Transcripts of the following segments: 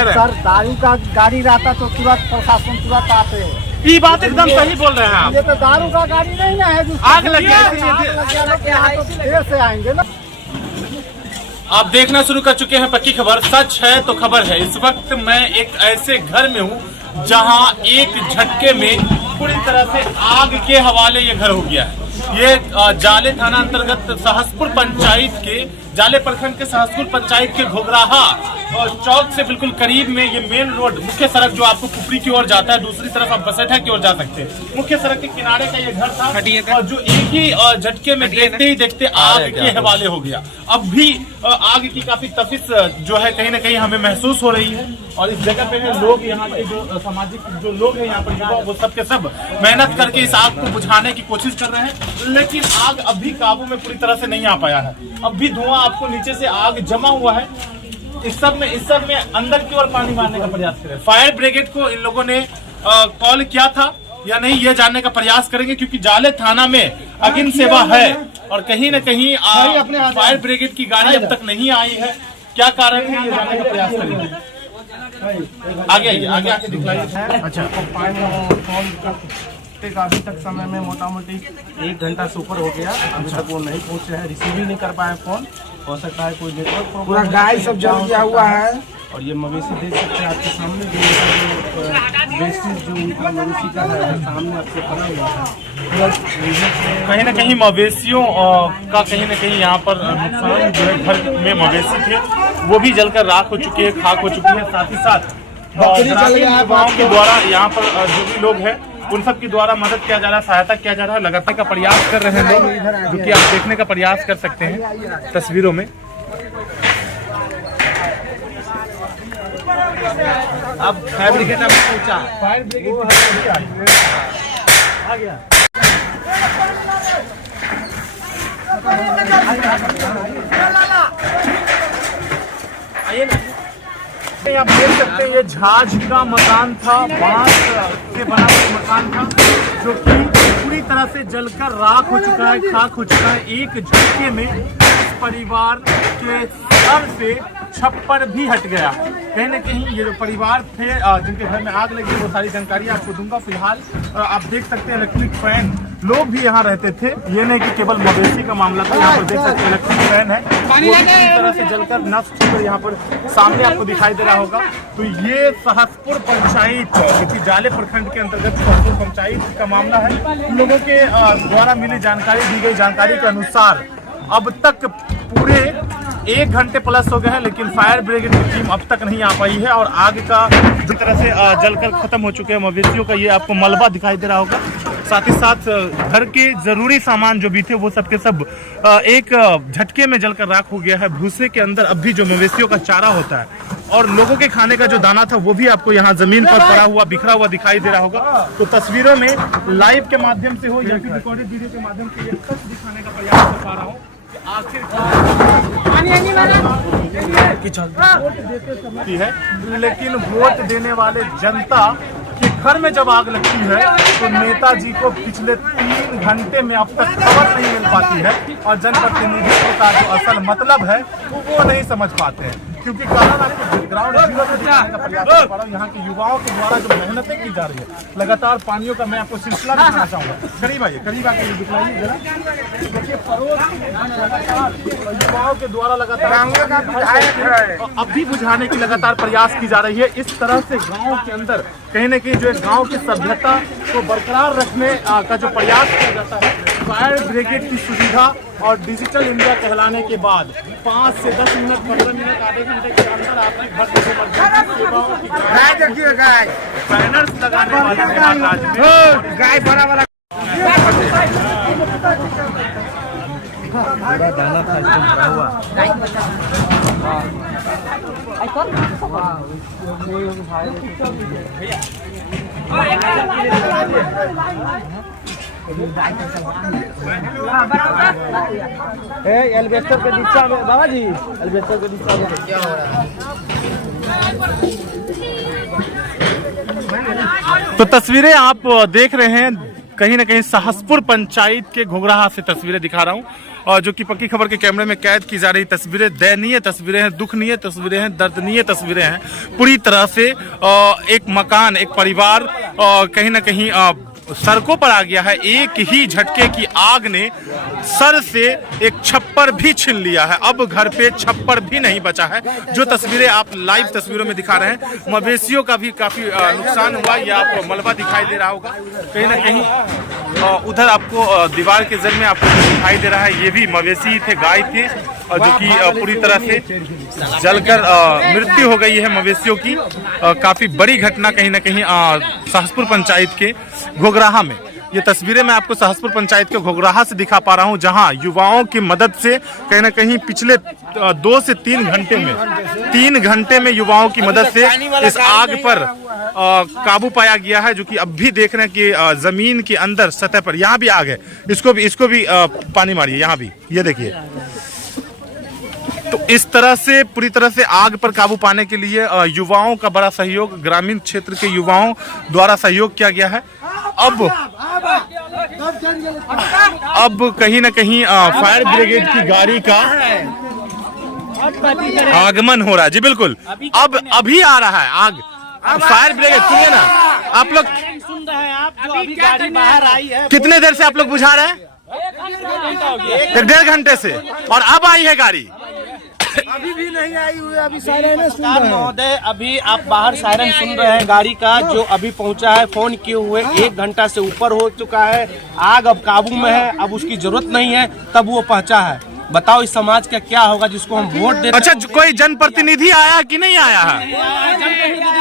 कह रहे हैं? सर दारू का गाड़ी रहता तो तुरंत प्रशासन तुरंत आते हैं। ये बात एकदम सही बोल रहे हैं आप। ये तो दारू का गाड़ी नहीं ना है, आग लग गया तो देर से आएंगे ना। आप देखना शुरू कर चुके हैं पक्की खबर। सच है तो खबर है। इस वक्त मैं एक ऐसे घर में हूँ जहां एक झटके में पूरी तरह से आग के हवाले ये घर हो गया है। ये जाले थाना अंतर्गत सहसपुर पंचायत के जाले प्रखंड के सहसपुर पंचायत के घोगराहा और चौक से बिल्कुल करीब में ये मेन रोड मुख्य सड़क जो आपको पुपरी की ओर जाता है, दूसरी तरफ आप बसेठा की ओर जा सकते हैं। मुख्य सड़क के किनारे का ये घर था और जो एक ही झटके में देखते ही देखते आग के हवाले हो गया। अब भी आग की काफी तपिश जो है कहीं ना कहीं हमें महसूस हो रही है और इस जगह पे है लोग, यहाँ के जो सामाजिक जो लोग हैं यहाँ पर युवा, वो सब के सब मेहनत करके इस आग को बुझाने की कोशिश कर रहे हैं, लेकिन आग अभी काबू में पूरी तरह से नहीं आ पाया है। अब भी धुआं आपको नीचे से आग जमा हुआ है। इस सब में अंदर की ओर पानी मारने का प्रयास करें। फायर ब्रिगेड को इन लोगों ने कॉल किया था या नहीं, ये जानने का प्रयास करेंगे, क्योंकि जाले थाना में अग्नि सेवा है और कहीं न कहीं फायर ब्रिगेड की गाड़ी अब तक नहीं आई है। क्या कारण है ये जानने का प्रयास करेंगे। आगे दिखलाइए। अच्छा, अभी तक समय में मोटा मोटी 1 घंटा से ऊपर हो गया, अभी तक वो नहीं पहुंचे हैं, रिसीव ही नहीं कर पाए फोन। हो सकता है कोई नेटवर्क प्रॉब्लम, पूरा गाय सब जल गया हुआ है। और ये मवेशी देख सकते हैं आपके सामने, जो वेस्टेज जो उनका मवेशी का है सामने आपसे पड़ा हुआ है। कहीं ना कहीं मवेशियों का कहीं ना कहीं यहाँ पर नुकसान जो है, घर में मवेशी थे वो भी जलकर राख हो चुकी है, खाक हो चुकी है। साथ ही साथ युवाओं के द्वारा यहाँ पर जो भी लोग हैं उन सब के द्वारा मदद किया जा रहा है, सहायता किया जा रहा है, लगातार का प्रयास कर रहे हैं लोग, जो कि आप देखने का प्रयास कर सकते हैं तस्वीरों में। अब फायर ब्रिगेड अब पहुंचा, फायर ब्रिगेड आ गया। आइए ना, आप देख सकते हैं ये झाज का मकान था, बांस से बना हुआ मकान था, जो कि पूरी तरह से जलकर राख हो चुका है, खाक हो चुका है। एक झटके में इस परिवार के सर से छप्पर भी हट गया। कहीं ना कहीं ये जो परिवार थे जिनके घर में आग लगी, वो सारी जानकारी आपको दूंगा। फिलहाल आप देख सकते हैं इलेक्ट्रिक फैन, लोग भी यहाँ रहते थे, ये नहीं कि केवल मवेशी का मामला था। यहाँ पर देख सकते हैं इलेक्ट्रिक फैन है, वो पूरी तरह से जलकर नष्ट होकर यहाँ पर सामने आपको दिखाई दे रहा होगा। तो ये सहसपुर पंचायत जो कि जाले प्रखंड के अंतर्गत सहसपुर पंचायत का मामला है। लोगों के द्वारा मिली जानकारी, दी गई जानकारी के अनुसार अब तक पूरे 1 घंटे प्लस हो गए हैं, लेकिन फायर ब्रिगेड की टीम अब तक नहीं आ पाई है और आग का जिस तरह से जलकर खत्म हो चुके हैं मवेशियों का, ये आपको मलबा दिखाई दे रहा होगा। साथ ही साथ घर के जरूरी सामान जो भी थे वो सब के सब एक झटके में जलकर राख हो गया है। भूसे के अंदर अब भी जो मवेशियों का चारा होता है और लोगों के खाने का जो दाना था वो भी आपको यहाँ जमीन पर पड़ा हुआ, बिखरा हुआ दिखाई दे रहा होगा। तो तस्वीरों में लाइव के माध्यम से हो या फिर रिकॉर्डेड वीडियो के माध्यम से ये सब दिखाने का प्रयास कर पा रहा हूँ। है, लेकिन वोट देने वाले जनता के घर में जब आग लगती है तो नेताजी को पिछले 3 घंटे में अब तक खबर नहीं मिल पाती है और जनप्रतिनिधित्व का जो असल मतलब है वो नहीं समझ पाते हैं। क्योंकि कारण आपको ग्राउंड जीरो पे दिखाने का प्रयास कर पा रहा हूँ। यहाँ के युवाओं के द्वारा जो मेहनतें की जा रही है, लगातार पानियों का मैं आपको सिलसिला दिखाना चाहूँगा। करीब आइए, करीब आके दिखलाइए जरा। देखिए युवाओं के द्वारा लगातार अब भी बुझाने की लगातार प्रयास की जा रही है। इस तरह से गाँव के अंदर कहीं न कहीं जो है गाँव की सभ्यता को बरकरार रखने का जो प्रयास किया जाता है, फायर ब्रिगेड की सुविधा और डिजिटल इंडिया कहलाने के बाद 5 से 10 मिनट, 15 मिनट, आधे घंटे के अंदर आपके घर में इमरजेंसी सेवाओं की बैनर्स लगाने वाले राज्य में गाय बड़ा वाला एल्वेस्टर के नीचा में बाबा जी, एल्वेस्टर के नीचा में क्या हो रहा है। तो तस्वीरें आप देख रहे हैं, कहीं ना कहीं सहसपुर पंचायत के घोगराहा से तस्वीरें दिखा रहा हूं। और जो कि पक्की खबर के कैमरे में कैद की जा रही तस्वीरें दयनीय तस्वीरें हैं, दुखनीय तस्वीरें हैं, दर्दनीय तस्वीरें हैं। पूरी तरह से एक मकान, एक परिवार कहीं ना कहीं सड़कों पर आ गया है। एक ही झटके की आग ने सर से एक छप्पर भी छीन लिया है। अब घर पे छप्पर भी नहीं बचा है। जो तस्वीरें आप लाइव तस्वीरों में दिखा रहे हैं, मवेशियों का भी काफी नुकसान हुआ। ये आपको मलबा दिखाई दे रहा होगा कहीं ना कहीं। उधर आपको दीवार के जर में आपको दिखाई दे रहा है, ये भी मवेशी थे, गाय थे, जो कि पूरी तरह से जलकर मृत्यु हो गई है मवेशियों की। काफी बड़ी घटना कहीं ना कहीं सहसपुर पंचायत के घोघराहा में। ये तस्वीरें मैं आपको सहसपुर पंचायत के घोघराहा से दिखा पा रहा हूं, जहां युवाओं की मदद से कहीं ना कहीं पिछले 2 से 3 घंटे में 3 घंटे में युवाओं की मदद से इस आग पर काबू पाया गया है। जो कि अब भी देख रहे हैं कि जमीन के अंदर सतह पर यहाँ भी आग है। इसको भी पानी मारिए, यहाँ भी ये देखिए। तो इस तरह से पूरी तरह से आग पर काबू पाने के लिए युवाओं का बड़ा सहयोग, ग्रामीण क्षेत्र के युवाओं द्वारा सहयोग किया गया है। अब कहीं ना कहीं फायर ब्रिगेड की गाड़ी का आगमन हो रहा है। जी बिल्कुल, अब अभी आ रहा है आग। फायर ब्रिगेड, सुनिए ना आप लोग, सुन रहे हैं आप, जो अभी गाड़ी बाहर आई है। कितने देर से आप लोग बुझा रहे हैं? 1.5 घंटे से, और अब आई है गाड़ी। अभी भी नहीं आई हुई, अभी सायरन सुन रहे हैं महोदय। अभी आप बाहर सायरन सुन रहे हैं गाड़ी का, जो अभी पहुंचा है। फोन किए हुए 1 घंटा से ऊपर हो चुका है। आग अब काबू में है, अब उसकी जरूरत नहीं है, तब वो पहुंचा है। बताओ इस समाज का क्या होगा जिसको हम वोट देते। अच्छा, कोई जनप्रतिनिधि आया कि नहीं आया है?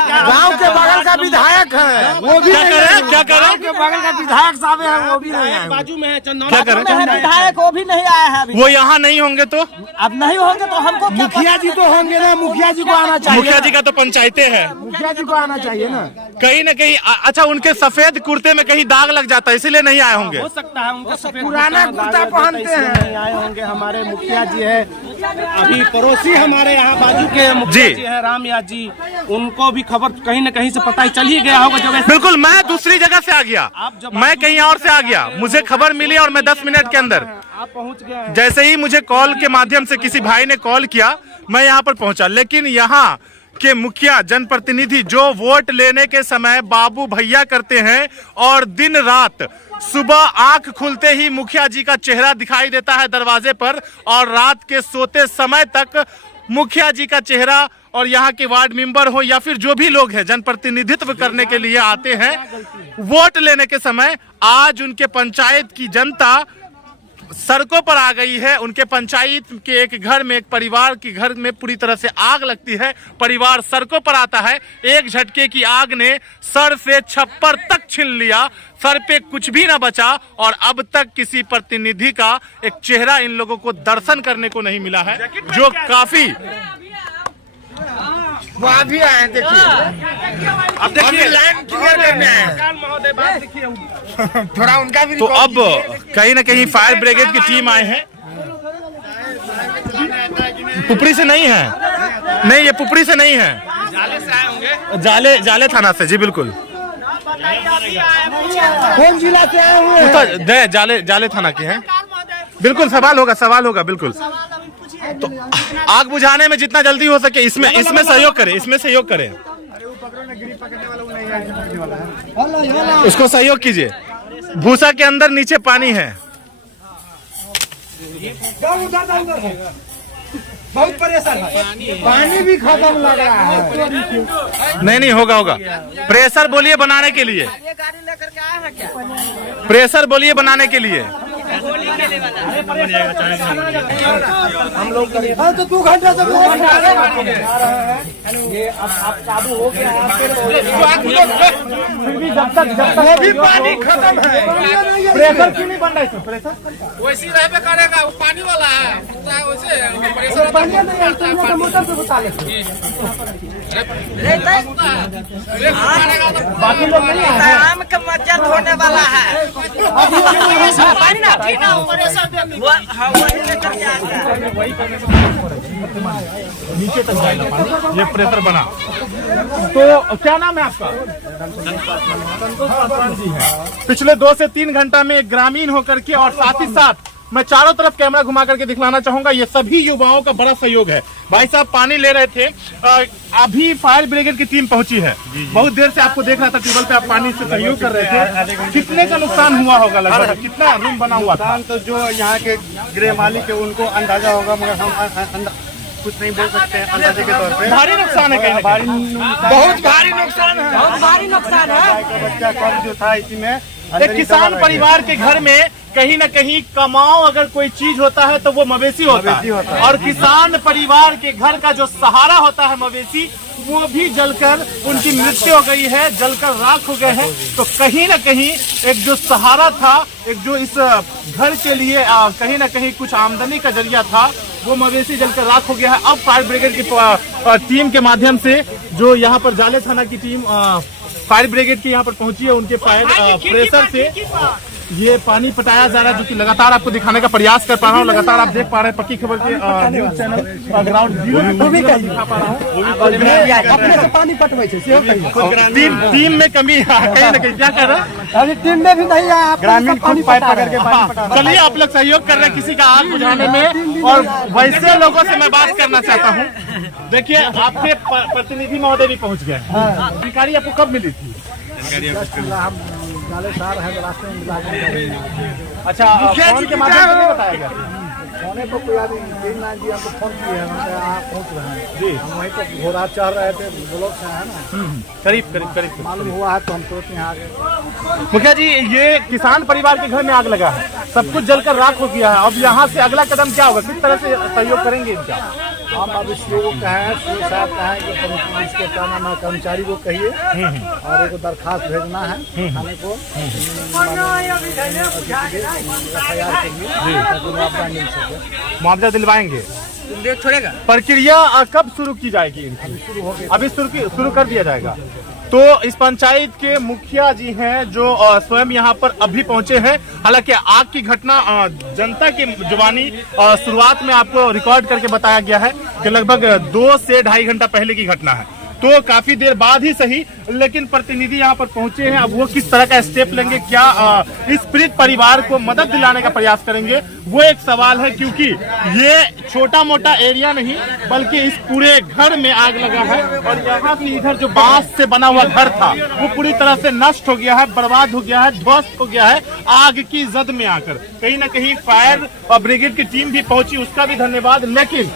गांव के बगल का विधायक है, वो भी क्या करें? गांव के बगल का विधायक साहब है, वो भी नहीं आए। बाजू में है क्या करें? विधायक, वो भी नहीं आया है अभी। वो यहाँ नहीं होंगे तो अब नहीं होंगे तो हमको मुखिया जी तो होंगे ना, मुखिया जी को आना चाहिए। मुखिया जी का तो पंचायतें है, मुखिया जी को आना चाहिए ना कहीं अच्छा उनके सफेद कुर्ते में कहीं दाग लग जाता है, इसीलिए नहीं आए होंगे। हो सकता है उनका पुराना कुर्ता पहनते हैं, नहीं आए होंगे। हमारे मुखिया जी है, अभी पड़ोसी हमारे यहाँ बाजू के मुखिया जी है राम याद जी, उनको भी खबर कहीं न कहीं से पता ही चल ही गया होगा। जब बिल्कुल, मैं दूसरी जगह से आ गया, मैं कहीं और से आ गया, मुझे खबर मिली और मैं 10 मिनट के अंदर आप पहुँच गए। जैसे ही मुझे कॉल के माध्यम से किसी भाई ने कॉल किया, मैं यहाँ पर पहुंचा। लेकिन यहाँ के मुखिया जनप्रतिनिधि जो वोट लेने के समय बाबू भैया करते हैं, और दिन रात सुबह आंख खुलते ही मुखिया जी का चेहरा दिखाई देता है दरवाजे पर, और रात के सोते समय तक मुखिया जी का चेहरा, और यहाँ के वार्ड मेंबर हो या फिर जो भी लोग हैं जनप्रतिनिधित्व करने के लिए आते हैं वोट लेने के समय, आज उनके पंचायत की जनता सड़कों पर आ गई है। उनके पंचायत के एक घर में, एक परिवार के घर में पूरी तरह से आग लगती है, परिवार सड़कों पर आता है। एक झटके की आग ने सर से छप्पर तक छीन लिया, सर पे कुछ भी ना बचा, और अब तक किसी प्रतिनिधि का एक चेहरा इन लोगों को दर्शन करने को नहीं मिला है, जो काफी वहाँ भी आए, देखिए अब देखिए लाइन क्लियर करने आए महोदय, बात देखिए थोड़ा उनका भी। तो अब कहीं ना कहीं फायर ब्रिगेड की टीम आए हैं। पुपरी से नहीं है, नहीं ये पुपरी से नहीं है, जाले से आए होंगे, जाले थाना से। जी बिल्कुल, कौन जिला से आए हुए हैं? जाले थाना के हैं। बिल्कुल सवाल होगा बिल्कुल। तो आग बुझाने में जितना जल्दी हो सके इसमें सहयोग करें, उसको सहयोग कीजिए। भूसा के अंदर नीचे पानी है, बहुत परेशान है, पानी भी खत्म लग रहा है। नहीं होगा। प्रेशर बोलिए बनाने के लिए, गाड़ी लेकर के आए हैं क्या? प्रेशर बोलिए बनाने के लिए। हम लोग तो 2 घंटे से ये अब काबू हो गया है, फिर भी जब तक पानी खत्म है, प्रेशर क्यों नहीं बन रहा है? प्रेशर वैसे ही रहबे करेगा, वो पानी वाला है, वैसे प्रेशर मोटर से बता ले। बाकी लोग नहीं आए, आम का मज्जर होने वाला है। पानी ना नीचे तक जाएगा पानी, ये प्रेशर बना। तो क्या नाम है आपका? संतोष पासवान जी है। पिछले 2 से 3 घंटा में ग्रामीण होकर के और साथ ही साथ मैं चारों तरफ कैमरा घुमा करके दिखलाना चाहूंगा, ये सभी युवाओं का बड़ा सहयोग है। भाई साहब पानी ले रहे थे, अभी फायर ब्रिगेड की टीम पहुंची है। बहुत देर से आपको देख रहा था टेबल पे, आप पानी से सहयोग कर रहे थे। कितने का नुकसान हुआ होगा लगभग? कितना रूम बना हुआ था? तो जो यहाँ के गृह मालिक है उनको अंदाजा होगा, मगर हम कुछ नहीं बोल सकते हैं अंदाजे के तौर पे। भारी नुकसान है, कहीं भारी बहुत भारी नुकसान है, बहुत भारी नुकसान है। बच्चा कम जो था इसी में एक किसान परिवार के घर में कहीं न कहीं कमाओ अगर कोई चीज होता है तो वो मवेशी होता है, और किसान परिवार के घर का जो सहारा होता है मवेशी, वो भी जलकर उनकी मृत्यु हो गई है, जलकर राख हो गए हैं। तो कहीं न कहीं एक जो सहारा था, एक जो इस घर के लिए कहीं न कहीं कुछ आमदनी का जरिया था, वो मवेशी जलकर राख हो गया है। अब फायर ब्रिगेड की टीम के माध्यम से जो यहाँ पर जाले थाना की टीम फायर ब्रिगेड की यहाँ पर पहुंची है, उनके फायर प्रेशर से ये पानी पटाया जा रहा है, जो कि लगातार आपको दिखाने का प्रयास कर पा रहा हूँ। लगातार आप देख पा रहे हैं पक्की खबर के न्यूज चैनल ग्राउंड जीरो दिखा पा रहा हूँ। पानी पटवे टीम में कमी है कहीं न कहीं, क्या कर रहा है टीम में भी नहीं है, ग्रामीण खुद पाइप पकड़ के पानी पटा। चलिए आप लोग सहयोग कर रहे हैं किसी का आग बुझाने में, और वैसे लोगों से मैं बात करना चाहता हूँ। देखिए आपके प्रतिनिधि महोदय भी पहुँच गए, जानकारी आपको कब मिली थी? अच्छा, फोन के माध्यम से नहीं बताया गया? फोन तो कोई आदमी जी हमको फोन किए हैं, आप पहुँच रहे हैं जी, हम वहीं पर घोड़ा चढ़ रहे थे, ब्लॉक से है ना, करीब मालूम हुआ है तो हम तुरंत यहाँ आ गए। मुखिया जी, ये किसान परिवार के घर में आग लगा है, सब कुछ जलकर राख हो गया है। अब यहाँ से अगला कदम क्या होगा, किस तरह से सहयोग करेंगे इनका? हम अब इस लोगों को कहें, सीओ साहब कहें कि इसके क्या नाम है, कर्मचारी को कहिए और एक दरखास्त भेजना है थाने को, FIR के लिए, ताकि मुआवजा मिल सके। मुआवजा दिलवाएंगे। छोड़ेगा प्रक्रिया कब शुरू की जाएगी इनकी? अभी शुरू कर दिया जाएगा। तो इस पंचायत के मुखिया जी हैं जो स्वयं यहाँ पर अभी पहुंचे हैं। हालांकि आग की घटना जनता की जुबानी शुरुआत में आपको रिकॉर्ड करके बताया गया है कि लगभग 2 से ढाई घंटा पहले की घटना है, तो काफी देर बाद ही सही, लेकिन प्रतिनिधि यहाँ पर पहुंचे हैं। अब वो किस तरह का स्टेप लेंगे, क्या इस पीड़ित परिवार को मदद दिलाने का प्रयास करेंगे, वो एक सवाल है। क्योंकि ये छोटा मोटा एरिया नहीं, बल्कि इस पूरे घर में आग लगा है, और यहाँ से इधर जो बांस से बना हुआ घर था वो पूरी तरह से नष्ट हो गया है, बर्बाद हो गया है, ध्वस्त हो गया है आग की जद में आकर। कहीं ना कहीं फायर ब्रिगेड की टीम भी पहुंची, उसका भी धन्यवाद, लेकिन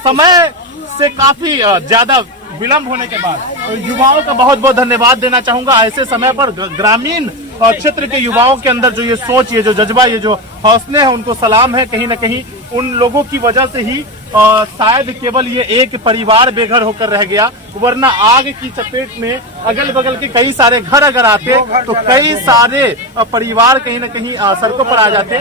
समय से काफी ज्यादा विलंब होने के बाद युवाओं का बहुत बहुत धन्यवाद देना चाहूंगा। ऐसे समय पर ग्रामीण क्षेत्र के युवाओं के अंदर जो ये सोच, ये जो जज्बा, ये जो हौसले हैं, उनको सलाम है। कहीं ना कहीं उन लोगों की वजह से ही शायद केवल ये एक परिवार बेघर होकर रह गया, वरना आग की चपेट में अगल बगल के कई सारे घर अगर आते तो कई सारे परिवार कहीं ना कहीं सड़कों पर आ जाते।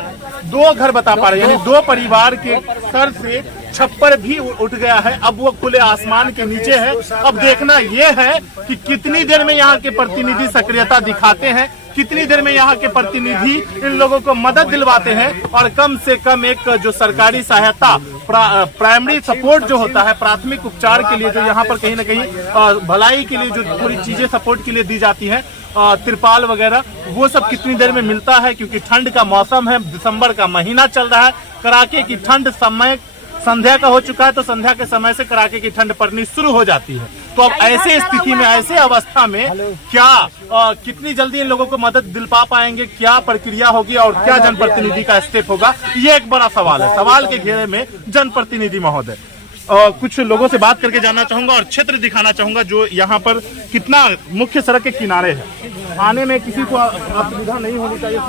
2 घर बता पा रहे, यानी 2 परिवार के सर से छप्पर भी उठ गया है, अब वो खुले आसमान के नीचे है। अब देखना ये है कि कितनी देर में यहाँ के प्रतिनिधि सक्रियता दिखाते हैं, कितनी देर में यहाँ के प्रतिनिधि इन लोगों को मदद दिलवाते हैं, और कम से कम एक जो सरकारी सहायता, प्राइमरी सपोर्ट जो होता है, प्राथमिक उपचार के लिए जो यहाँ पर कहीं ना कहीं भलाई के लिए जो पूरी चीजें सपोर्ट के लिए दी जाती है, तिरपाल वगैरह, वो सब कितनी देर में मिलता है। क्योंकि ठंड का मौसम है, दिसंबर का महीना चल रहा है, कड़ाके की ठंड, समय संध्या का हो चुका है, तो संध्या के समय से कड़ाके की ठंड पड़नी शुरू हो जाती है। तो अब ऐसे स्थिति में, ऐसे अवस्था में क्या कितनी जल्दी इन लोगों को मदद दिल पा पाएंगे, क्या प्रक्रिया होगी और क्या जनप्रतिनिधि का स्टेप होगा, ये एक बड़ा सवाल है। सवाल के घेरे में जनप्रतिनिधि महोदय, कुछ लोगों से बात करके जानना चाहूंगा और क्षेत्र दिखाना चाहूंगा जो यहाँ पर कितना मुख्य सड़क के किनारे है। आने में किसी को असुविधा नहीं होनी चाहिए।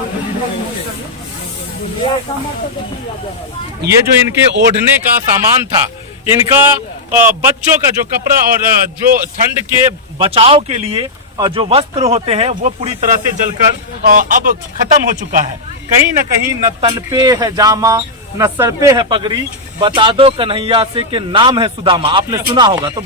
ये जो इनके ओढ़ने का सामान था, इनका बच्चों का जो कपड़ा और जो ठंड के बचाव के लिए जो वस्त्र होते हैं, वो पूरी तरह से जलकर अब खत्म हो चुका है। कहीं न कहीं न तन पे है जामा, न सर पे है पगड़ी, बता दो कन्हैया से कि नाम है सुदामा। आपने सुना होगा, तो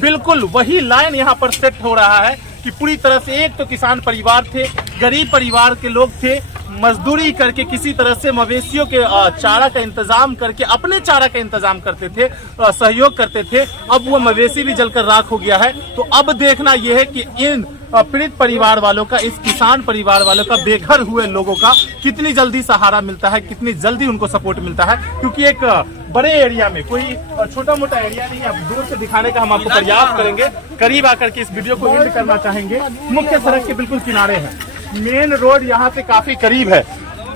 बिल्कुल वही लाइन यहाँ पर सेट हो रहा है कि पूरी तरह से एक तो किसान परिवार थे, गरीब परिवार के लोग थे, मजदूरी करके किसी तरह से मवेशियों के चारा का इंतजाम करके अपने चारा का इंतजाम करते थे, सहयोग करते थे। अब वो मवेशी भी जलकर राख हो गया है। तो अब देखना यह है कि इन पीड़ित परिवार वालों का, इस किसान परिवार वालों का, बेघर हुए लोगों का कितनी जल्दी सहारा मिलता है, कितनी जल्दी उनको सपोर्ट मिलता है। क्योंकि एक बड़े एरिया में, कोई छोटा मोटा एरिया नहीं है, दूर से दिखाने का हम आपको प्रयास करेंगे। करीब आकर के इस वीडियो को एंड करना चाहेंगे। मुख्य सड़क के बिल्कुल किनारे है, मेन रोड यहाँ से काफी करीब है,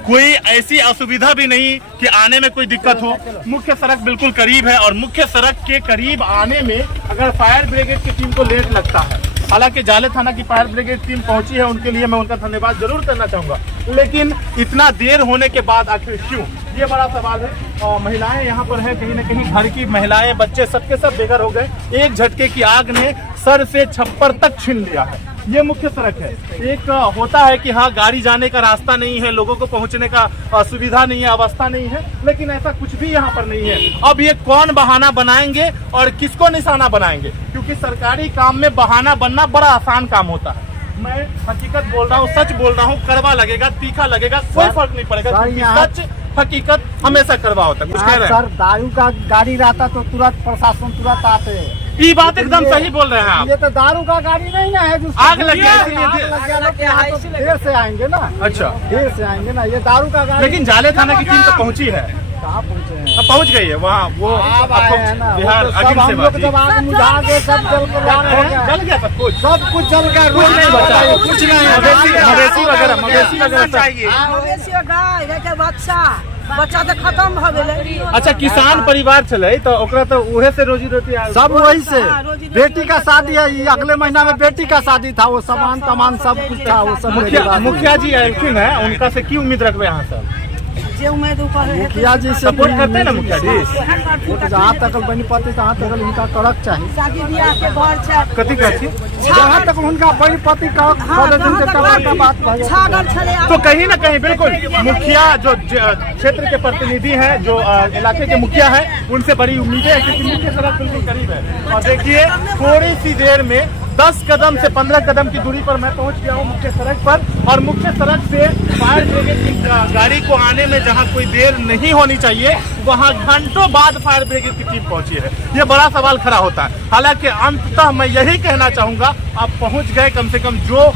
कोई ऐसी असुविधा भी नहीं कि आने में कोई दिक्कत हो। मुख्य सड़क बिल्कुल करीब है और मुख्य सड़क के करीब आने में अगर फायर ब्रिगेड की टीम को लेट लगता है, हालांकि जाले थाना की फायर ब्रिगेड टीम पहुंची है, उनके लिए मैं उनका धन्यवाद जरूर करना चाहूंगा, लेकिन इतना देर होने के बाद आखिर क्यों, ये बड़ा सवाल है। और महिलाएं यहाँ पर है, कहीं न कहीं घर की महिलाएं, बच्चे सबके सब बेघर हो गए। एक झटके की आग ने सर से छप्पर तक छीन लिया है। ये मुख्य सड़क है। एक होता है कि हाँ, गाड़ी जाने का रास्ता नहीं है, लोगों को पहुंचने का सुविधा नहीं है, अवस्था नहीं है, लेकिन ऐसा कुछ भी यहाँ पर नहीं है। अब ये कौन बहाना बनाएंगे और किसको निशाना बनाएंगे, क्योंकि सरकारी काम में बहाना बनना बड़ा आसान काम होता है। मैं हकीकत बोल रहा हूँ, सच बोल रहा हूँ, कड़वा लगेगा, तीखा लगेगा, कोई फर्क नहीं पड़ेगा, क्योंकि सच हकीकत हमेशा कड़वा होता है। कुछ कह रहे हैं सर, दारू का गाड़ी रहता तो तुरंत प्रशासन तुरंत आते हैं। ये बात एकदम सही बोल रहे हैं आप। ये तो दारू का गाड़ी नहीं ना है, जो आग लग गया आग लग गया लोग यहाँ तो देर से आएंगे ना। अच्छा, देर से आएंगे ना, ये दारू का गाड़ी। लेकिन जाले थाना की टीम तो पहुंची है, कहाँ पहुँचे हैं? अब पहुंच गई है वहाँ, वो आप आए हैं ना, बिहार वो तो सब अखिल हम सेवा लोग जी। जब आग मुझा के सब जल कर राख हो गया। जल गया सब कुछ, सब कुछ जल गया, कुछ नहीं बचा, कुछ नहीं। मवेशी वगैरह, मवेशी वगैरह चाहिए बच्चा तो खत्म हो गए। अच्छा, किसान परिवार चले तो ओकरा तो उहे से रोजी रोटी आए। सब वही से। बेटी का शादी है, ये अगले महीना में बेटी का शादी था, वो सामान तमान सब कुछ था, वो सब मुखिया जी एलखिन है, उनका से की उम्मीद रखबे यहाँ से? मुखिया जी से सपोर्ट करते हैं ना मुखिया जी? जहाँ तक बनी पाते तहाँ तक उनका कड़क चाहिए। शादी ब्याह के घर छे कथी कहती? जहाँ तक उनका बनी पाती का बात भाई। तो कहीं ना कहीं बिल्कुल मुखिया जो क्षेत्र के प्रतिनिधि हैं, जो इलाके के मुखिया हैं, उनसे बड़ी उम्मीदें हैं, क्योंकि मुख्य सड़क बिल्कुल करीब है। और देखिए, थोड़ी सी देर में 10 कदम से 15 कदम की दूरी पर मैं पहुंच गया हूं मुख्य सड़क पर। और मुख्य सड़क से फायर ब्रिगेड की गाड़ी को आने में जहां कोई देर नहीं होनी चाहिए, वहां घंटों बाद फायर ब्रिगेड की टीम पहुंची है। ये बड़ा सवाल खड़ा होता है। हालांकि अंततः मैं यही कहना चाहूंगा, आप पहुंच गए, कम से कम जो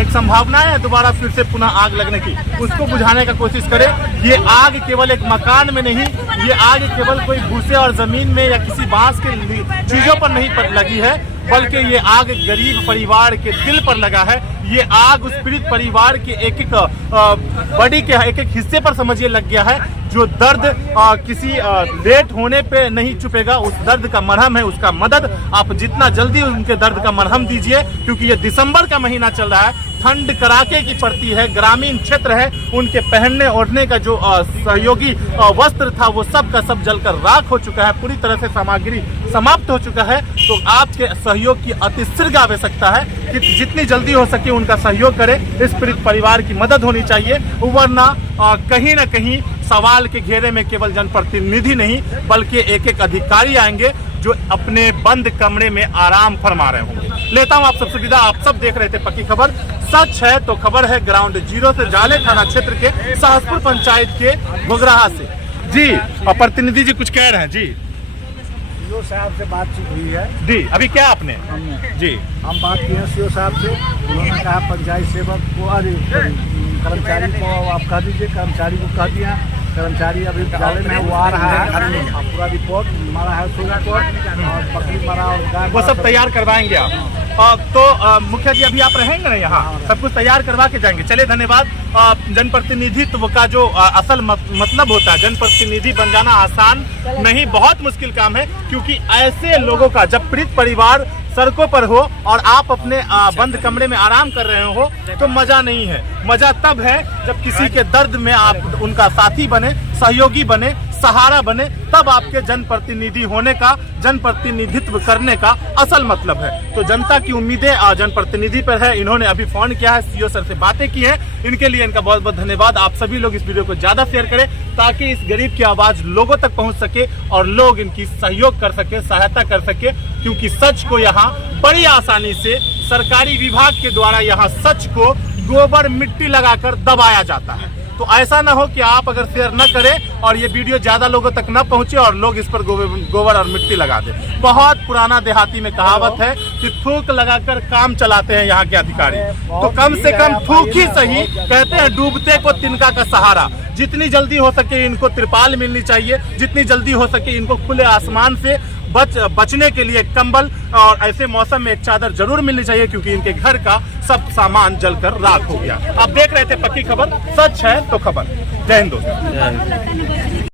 एक संभावना है दोबारा फिर से पुनः आग लगने की, उसको बुझाने का कोशिश करें। ये आग केवल एक मकान में नहीं, ये आग केवल कोई भूसे और जमीन में या किसी बांस के चीजों पर नहीं लगी है, बल्कि ये आग गरीब परिवार के दिल पर लगा है। ये आग उस पीड़ित परिवार के एक एक बॉडी के एक एक हिस्से पर समझिए लग गया है, जो दर्द किसी लेट होने पे नहीं छुपेगा। उस दर्द का मरहम है, उसका मदद आप जितना जल्दी उनके दर्द का मरहम दीजिए, क्योंकि ये दिसंबर का महीना चल रहा है, ठंड कड़ाके की पड़ती है, ग्रामीण क्षेत्र है, उनके पहनने ओढ़ने का जो सहयोगी वस्त्र था वो सब का सब जलकर राख हो चुका है, पूरी तरह से सामग्री समाप्त हो चुका है। तो आपके सहयोग की अतिशीघ्र आवश्यकता है कि जितनी जल्दी हो सके उनका सहयोग करें। इस पीड़ित परिवार की मदद होनी चाहिए, वरना कहीं ना कहीं सवाल के घेरे में केवल जनप्रतिनिधि नहीं बल्कि एक एक अधिकारी आएंगे जो अपने बंद कमरे में आराम फरमा रहे होंगे। लेता हूं आप सबसे विदा। आप सब देख रहे थे पक्की खबर। सच है तो खबर है ग्राउंड जीरो से, जाले थाना क्षेत्र के सहसपुर पंचायत के घुघराहा से। जी, प्रतिनिधि जी कुछ कह रहे हैं जी? सीओ साहब से बातचीत हुई है जी, अभी क्या आपने? जी, हम बात किए हैं सीओ साहब से। उन्होंने कहा पंचायत सेवक को, अरे कर्मचारी को आप कह दीजिए, कर्मचारी को कह दिया, कर्मचारी अभी जाले में वो आ रहा है, पूरा रिपोर्ट मारा है, रिपोर्ट और बकरी मारा और गाय वो सब तैयार करवाएंगे आप। तो मुखिया जी अभी आप रहेंगे ना यहाँ, सब कुछ तैयार करवा के जाएंगे। चलिए, धन्यवाद। जनप्रतिनिधित्व का जो असल मतलब होता है, जनप्रतिनिधि बन जाना आसान नहीं, बहुत मुश्किल काम है, क्योंकि ऐसे लोगों का जब पीड़ित परिवार सड़कों पर हो और आप अपने बंद कमरे में आराम कर रहे हो तो मजा नहीं है। मजा तब है जब किसी के दर्द में आप उनका साथी बने, सहयोगी बने, सहारा बने, तब आपके जनप्रतिनिधि होने का, जनप्रतिनिधित्व करने का असल मतलब है। तो जनता की उम्मीदें जनप्रतिनिधि पर है। इन्होंने अभी फोन किया है, सीओ सर से बातें की है, इनके लिए इनका बहुत बहुत धन्यवाद। आप सभी लोग इस वीडियो को ज्यादा शेयर करें ताकि इस गरीब की आवाज लोगों तक पहुंच सके और लोग इनकी सहयोग कर सके, सहायता कर सके, क्योंकि सच को यहाँ बड़ी आसानी से सरकारी विभाग के द्वारा यहाँ सच को गोबर मिट्टी लगाकर दबाया जाता है। तो ऐसा ना हो कि आप अगर शेयर न करें और ये वीडियो ज्यादा लोगों तक न पहुंचे और लोग इस पर गोबर और मिट्टी लगा दें। बहुत पुराना देहाती में कहावत है कि थूक लगाकर काम चलाते हैं यहाँ के अधिकारी, तो कम से कम थूक ही सही। कहते हैं डूबते को तिनका का सहारा। जितनी जल्दी हो सके इनको तिरपाल मिलनी चाहिए, जितनी जल्दी हो सके इनको खुले आसमान से बचने के लिए कंबल और ऐसे मौसम में एक चादर जरूर मिलनी चाहिए, क्योंकि इनके घर का सब सामान जलकर राख हो गया। आप देख रहे थे पक्की खबर, सच है तो खबर। जय हिंद दोस्तों।